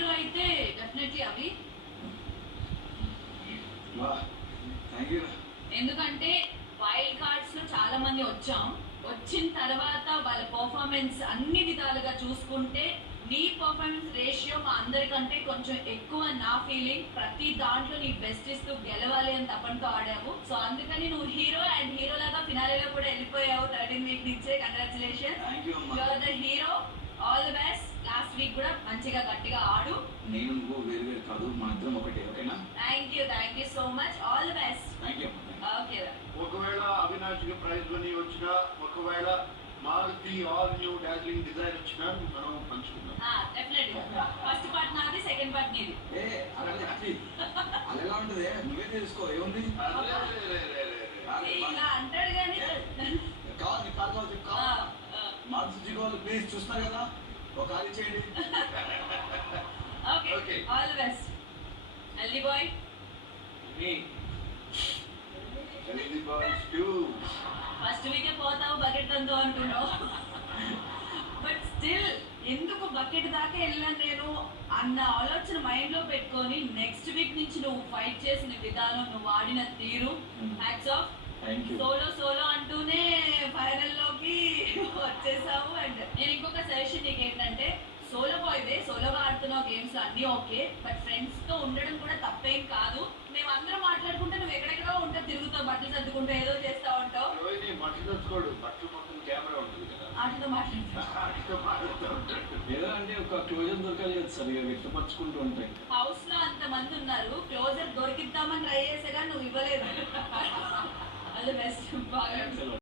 Hero అయితే definitely అవి. ఎందుకంటే వైల్డ్ కార్డ్స్ లో చాలా మంది వచ్చిన తర్వాత వాళ్ళ పర్ఫార్మెన్స్ అన్ని విధాలుగా చూసుకుంటే నీ పర్ఫార్మెన్స్ రేషియో మా అందరికంటే కొంచెం ఎక్కువ నా ఫీలింగ్. ప్రతి దాంట్లో నీ బెస్ట్ ఇస్తూ గెలవాలి అని తప్పనితో ఆడావు. సో అందుకని నువ్వు హీరో అండ్ హీరో లాగా ఫినాలేలో కూడా వెళ్ళిపోయావు 13 వీక్ నుంచే. Congratulation, you are the hero. All the best. Last week కూడా మంచిగా గట్టిగా ఆడు. నేను వేరు వేరు కాదు, మా ఇద్దరం ఒకటే. ఓకేనా? Thank you so much. All the best. Thank you. Okay. ఒకవేళ అవినాష్ కి ప్రైజ్ మనీ వచ్చినా, ఒకవేళ Maruti all new Darjeeling Dzire వచ్చినా మనం పంచుకుందాం. డెఫినెట్లీ. ఫస్ట్ పార్ట్ నాది, సెకండ్ పార్ట్ నీది. అలా ఉంటది, నువ్వే తెలుసుకో. ఏముంది ఇలా అంటాడు కానీ కావాలి మార్చి ప్లీజ్. చూస్తున్నా కదా, ఒక ఖాళీ చేయండి. Okay, all the best. Healthy boy. First వీకే పోతావు బకెట్ అంతా అంటున్నావు, బట్ స్టిల్ ఎందుకు బకెట్ దాకా వెళ్ళాను నేను అన్న ఆలోచన మైండ్ లో పెట్టుకొని నెక్స్ట్ వీక్ నుంచి నువ్వు ఫైట్ చేసిన విధానం, నువ్వు వాడిన తీరు, హ్యాట్స్ ఆఫ్. సోలో అంటూనే ఫైనల్ లోకి వచ్చేసావు. అండ్ నేను ఇంకొక సజెషన్ నీకు ఏంటంటే, సోలో బాయ్వే, సోలోగా ఆడుతున్నావు గేమ్స్ అన్ని ఓకే, బట్ ఫ్రెండ్స్ తో ఉండడం కూడా తప్పేం కాదు. మేము అందరం మాట్లాడుకుంటే నువ్వు ఎక్కడెక్కడో ఉంటావు, తిరుగుతావు, బట్టలు సర్దుకుంటూ ఏదో చేస్తా ఉంటావు. ఆటతో ఏదో అంటే ఒక క్లోజర్ దొరకాలి కదా సార్, ఇక వ్యక్తపరచుకుంటూ ఉంటాయి. హౌస్ లో అంత మంది ఉన్నారు, క్లోజర్ దొరికిద్దామని ట్రై చేసేగా నువ్వు ఇవ్వలేదు. అది బెస్ట్. బాగా